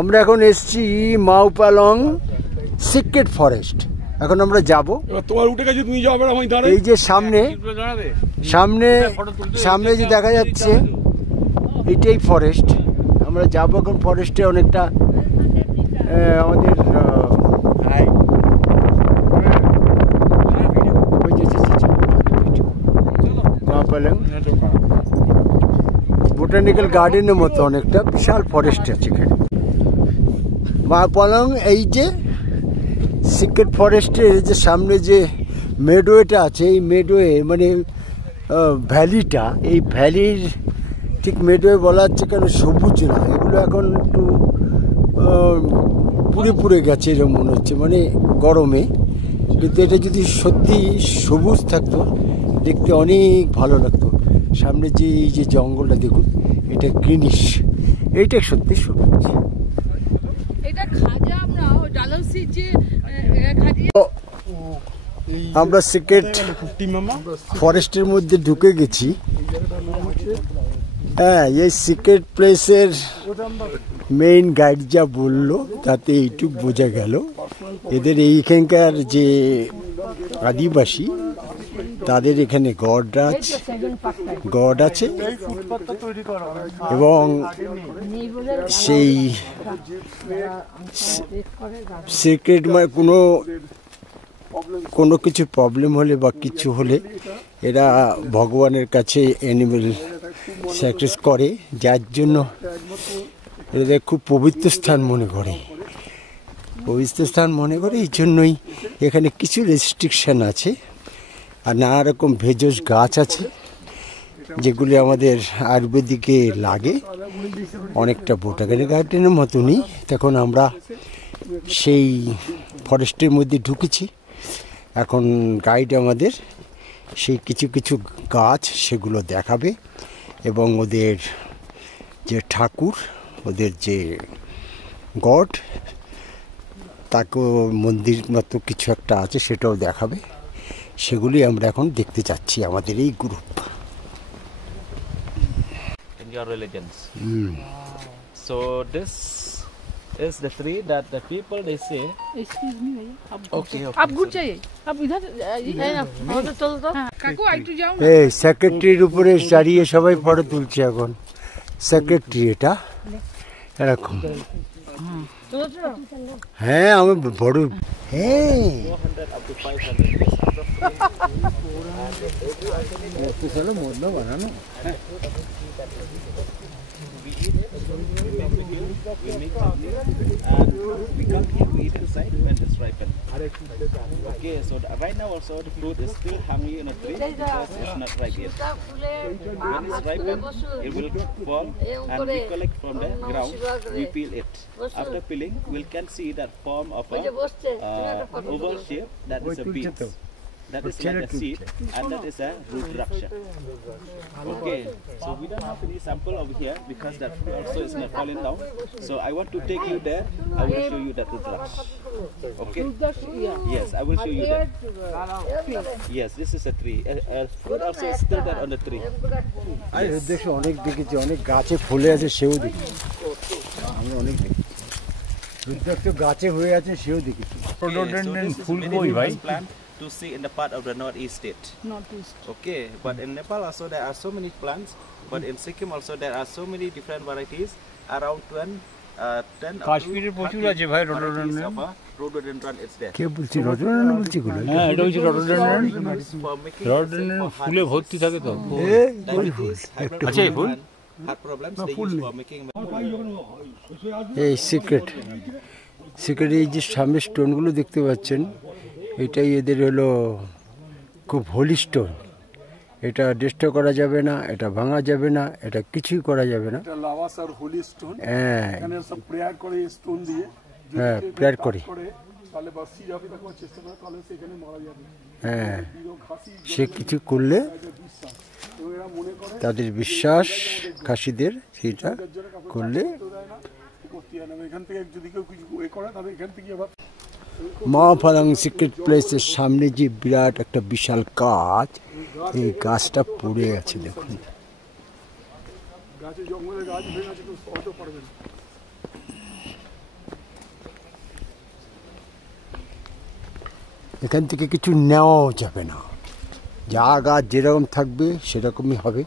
আমরা এখন এসছি মাউপালং সিক্রেট ফরেস্ট। এখন আমরা যাব। তোমার উঠে গেছে, তুমি যাবে, আমি দাঁড়াই। এই যে সামনে সামনে সামনে যে দেখা যাচ্ছে এটাই ফরেস্ট। আমরা যাব এখন ফরেস্টে। অনেকটা আমাদের মাউপালং বোটানিক্যাল গার্ডেনের মতো অনেকটা বিশাল ফরেস্ট আছে এখানে। মাউপালং এই যে সিক্রেট ফরেস্টের যে সামনে যে মেডওয়েটা আছে, এই মেডওয়ে মানে ভ্যালিটা, এই ভ্যালির ঠিক মেডওয়ে বলা হচ্ছে কেন সবুজ না, এগুলো এখন একটু পুড়ে পুড়ে গেছে এরকম মনে হচ্ছে, মানে গরমে। কিন্তু এটা যদি সত্যি সবুজ থাকতো দেখতে অনেক ভালো লাগতো। সামনে যে এই যে জঙ্গলটা দেখুন, এটা গ্রিনিশ, এইটা সত্যি সবুজ। আমরা সিক্রেট ফরেস্টের মধ্যে ঢুকে গেছি। হ্যাঁ, এই সিক্রেট প্লেসের মেইন গাইড যা বললো তাতে এইটুক বোঝা গেল, এদের এইখানকার যে আদিবাসী তাদের এখানে গড আছে এবং সেই সিক্রেট মানে কোনো কিছু প্রবলেম হলে বা কিছু হলে এরা ভগবানের কাছে অ্যানিমেল স্যাক্রিফাইস করে, যার জন্য এদের খুব পবিত্র স্থান মনে করে। এই জন্যই এখানে কিছু রেস্ট্রিকশান আছে। আর নানা রকম ভেষজ গাছ আছে যেগুলি আমাদের আয়ুর্বেদিকে লাগে, অনেকটা বোটানিক্যাল গার্ডেনের মতনই। তখন আমরা সেই ফরেস্টের মধ্যে ঢুকেছি। এখন গাইড আমাদের সেই কিছু কিছু গাছ সেগুলো দেখাবে এবং ওদের যে ঠাকুর, ওদের যে গড, তাকে মন্দির মতো কিছু একটা আছে সেটাও দেখাবে। সেগুলি আমরা এখন দেখতে যাচ্ছি আমাদের এই group. In your religions. So this is the tree that the people they say. Excuse me भैया, Okay. आप घुट जाइए, आप इधर चलो तो काकू आइटू जाओ। এই সেক্রেটারির উপরে দাঁড়িয়ে সবাই ফটো তুলছে এখন। সেক্রেটারি এটা এরকম। হ্যাঁ, আমি বড়। হ্যাঁ, 400 up to 500 years after চলো মদনা বানানো। we eat it, we make chutney, and we come here, we eat inside when it's ripened. Okay, so right now also the fruit is still hanging in a tree because it's not ripe yet. When it's ripened, it will fall and we collect from the ground, we peel it. After peeling, we can see that form of a oval shape, that is a bean. That is like a seed, and that is a rudraksha. Okay, so we don't have any sample over here because that fruit also is not falling down. So I want to take you there. I will show you that rudraksha. Okay. Yes, I will show you that. Yes, this is a tree. Fruit also is still there on the tree. দেখো অনেক দেখেছি, অনেক গাছে ফুলে আছে সেও দেখেছি। আমরা অনেক দেখি রুদ্রাক্ষ গাছে হয়ে আছে সেও দেখেছি। ফুল কই ভাই? To see in the part of the northeast state. Northeast. Okay, but in Nepal also there are so many plants, but in Sikkim also there are so many different varieties, around 10 কাশ্মীরে প্রচুর আছে ভাই rhododendron. rhododendron is there. কে বলছি rhododendron বলছি গুলো? হ্যাঁ, এটা হচ্ছে রডোডেন্ড্রন। For making রডোডেন্ড্রন ফুলে ভর্তি থাকে তো। diabetes, আচ্ছা, এই ফুল? heart problems they use for making. এই সিক্রেট এই যে সামনে স্টোনগুলো দেখতে পাচ্ছেন, এটাই এদের হলো খুব হোলি স্টোন। এটা ডিস্ট্রয় করা যাবে না, এটা ভাঙা যাবে না, এটা কিছুই করা যাবে না। এটা লাভাস আর হোলি স্টোন। হ্যাঁ, এখানে সব প্রেয়ার করে স্টোন দিয়ে। হ্যাঁ, প্রেয়ার করে। তাহলে বাসি যাবে, তখন চেষ্টা করে তাহলে সেখানে মারা যাবে। হ্যাঁ, সে কিছু করলে তাদের বিশ্বাস, খাসিদের সেটা করলে এখান থেকে যদি কেউ কিছু এ করে তাহলে এখান থেকে আবার মাওফালাং সিক্রেট প্লেসের সামনে যে বিরাট একটা বিশাল গাছ, এই গাছটা পড়ে আছে দেখুন। গাছে জঙ্গলের গাছ ভেঙে আছে, তো অত পারবে না। এখান থেকে কিছু নেওয়াও যাবে না, যা গাছ যেরকম থাকবে সেরকমই হবে।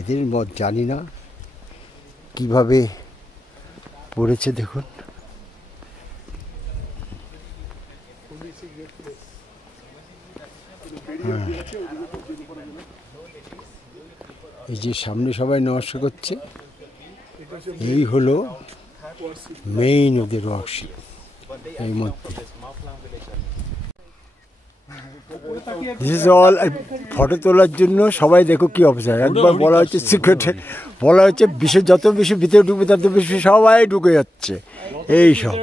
এদের মত জানি না কিভাবে পড়েছে দেখুন। এই যে সামনে সবাই নমস্কার করছে, এই হলো মেইন ওদের ওয়ার্কশিপ এই মধ্যে। দিস ইজ অল ফটো তোলার জন্য সবাই দেখো কি অবস্থা। একবার বলা হচ্ছে সিক্রেটে, বলা হচ্ছে বিশ্বের যত বেশি ভিতরে ঢুকবে তত বেশি সবাই ঢুকে যাচ্ছে। এই সব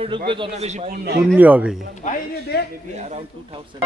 পুণ্য হবে। Maybe around 2000.